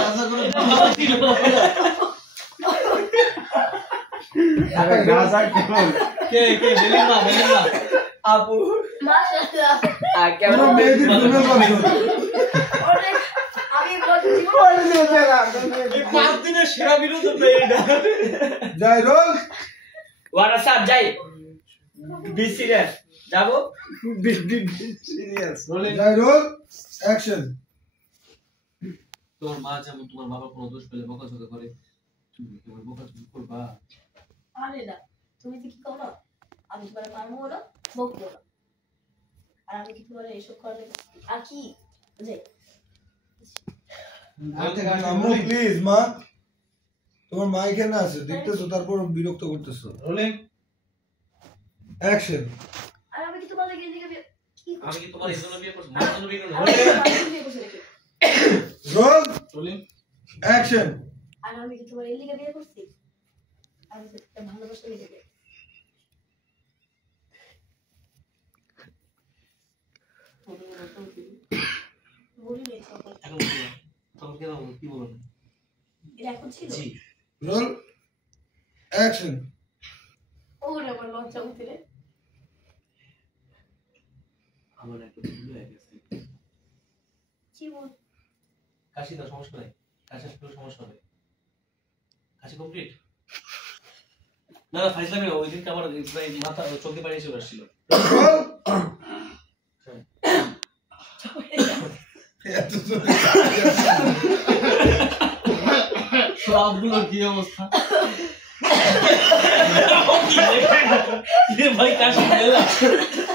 আশা করে আরে গাজা কেমন কে বেলিমা আপু মাশাআল্লাহ কেমন মেহেদি ফুলে পাবো আমি বলছি এই 5 দিনের সেরা বিনোদন এইটা জয় রোল ওয়ারা সাহেব যাই বি সিরিয়াস যাবো সিরিয়াস জয় রোল অ্যাকশন তোমার মা যেমন তোমার বাবা কোনো দোষ পেলে বকাঝকা করে তুমি তোমার বকাঝকা করবা আরে না তুমি কি করো আমি তোমার মারবো না বকবো না আর আমি কি তোমার এসব করলে আর কি বুঝে আম্মু প্লিজ মা তোমার মা এখানে আছে দেখতেছো তারপর বিরক্ত করতেছো রোলিং অ্যাকশন আর আমি কি তোমার লাগে কি আমি কি তোমার এজন্য বিয়ে করব মার জন্য বিয়ে করব রোল রোলিং অ্যাকশন আর আমি কি তোমার এই লিগে বিয়ে করছি আমি তো একটা ভালোবাসা লিগে কি বলবো এটা এখন ছিল জি রোল অ্যাকশন ওরে আমার লজ্জা উঠে আমার একটা ভুল হয়ে গেছে কি বল কাশি দাও সমস্যা নাই কাশি আসলে সমস্যা হবে কাশি কমপ্লিট না না ফাইজলামি ওই দিন আমার মাথা চোখে পানি চলে আসছিল সবগুলো কি অবস্থা ভাই কাশি গেলা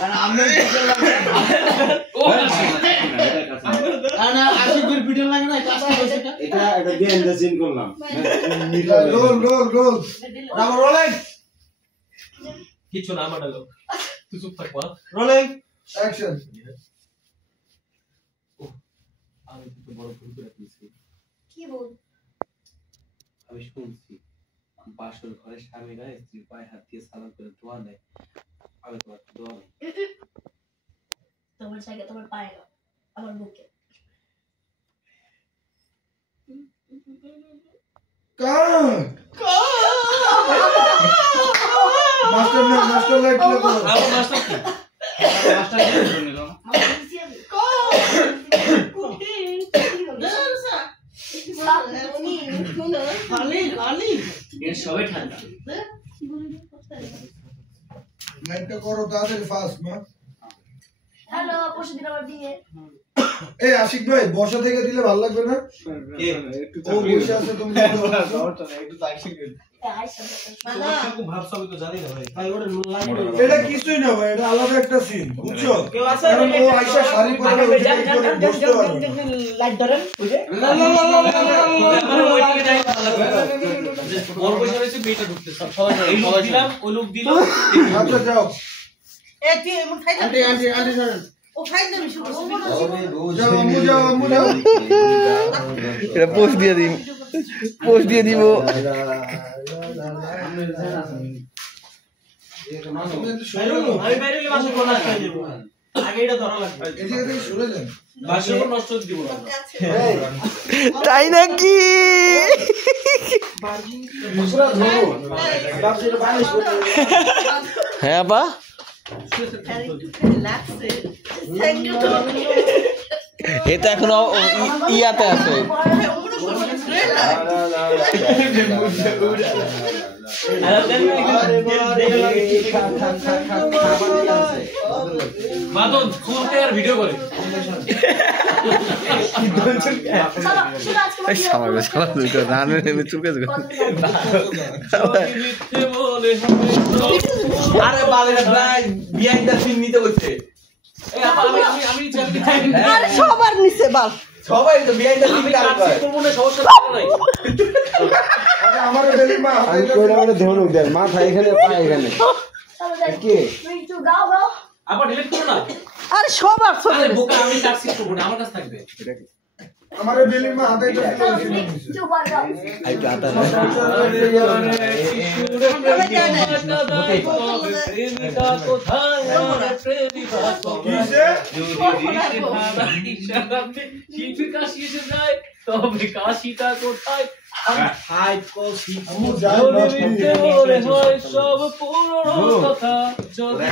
আর আমি ও কাশি না আশিকের ভিডিও লাগে না কাজটা হইছে এটা দিয়ে এন্ড সিন করলাম roll roll roll Ram rolling কিছু না আমার ডায়লগ তুই চুপ থাক বল রোলিং অ্যাকশন আমি তো বড় ভুল করে ফেলেছি কি বল আমি শুনছি বাসর ঘরে স্বামীরা স্ত্রীর পায়ে হাত দিয়ে সালাম করে দোয়া নেয় আমি তোমার দোয়া নেই তোমার জায়গা তোমার পায়ে না আমার বুকে মাস্টার লাইট লাগো আমার মাস্টার কি মাস্টার কি শুনে দাও এর সবাই ঠান্ডা লাইটটা করো তাড়াতাড়ি ফাস্ট মা হ্যালো পরশু দিন আমার বিয়ে এই আশিক ভাই বসা থেকে দিলে ভালো লাগবে না একটু ও বসে আছে তুমি একটু তাইছিস এরকম ভাবছ আমি তো জানি না ভাই এটা কিছুই না ভাই এটা আলাদা একটা সিন বুঝছো কারণ ও আয়শা শাড়ি পরে বসতে পারবে লাইট ধরেন বুঝে না ওর পয়সা রয়েছে মেয়েটা ঢুকতে সবাই দিলাম ওই লোক দিল আচ্ছা যাও এ তুই এমন ফাইল আন্টি ধরেন ও ফাইল দেবি শুধু যাও আম্মু যাও এটা পোস্ট দিয়ে দিব আমি বাইরে গেলে বাসা কোন আসতে দেব আগে এটা ধরা লাগবে এদিকে থেকে সরে যান বাসা কোন নষ্ট দিব না তাই নাকি হ্যাঁ বা এটা এখনো ইয়াতে আছে মাদন ফুলতে আর ভিডিও করে আরে বালে ভাই বিহাইন্ড দ্য সিন নিতে বলছে আরে সবার নিচে বাল সবাই তো বিহাইন্ড দ্য সিন কাজ করে করব না সমস্যা নাই আরে আমার বেলি মা আমি কইরা মানে ধনুক দেন মাথা এখানে পা এখানে চলো যাই কে তুই একটু গাও আবার ডিলিট করো না আরে সবার আরে সবার বোকা আমি টাক্সি করব না আমার কাছে থাকবে আমার বেলি মা হাতে একটা সিন দিছে একটু বার গাও একটু আটা কিসে শিল্পী কাশি এসে যায় তবে কাশিটা কোথায় হাই কফি আমি যাই নদীর নষ্ট ভিতরে হয় সব পুরনো কথা যদি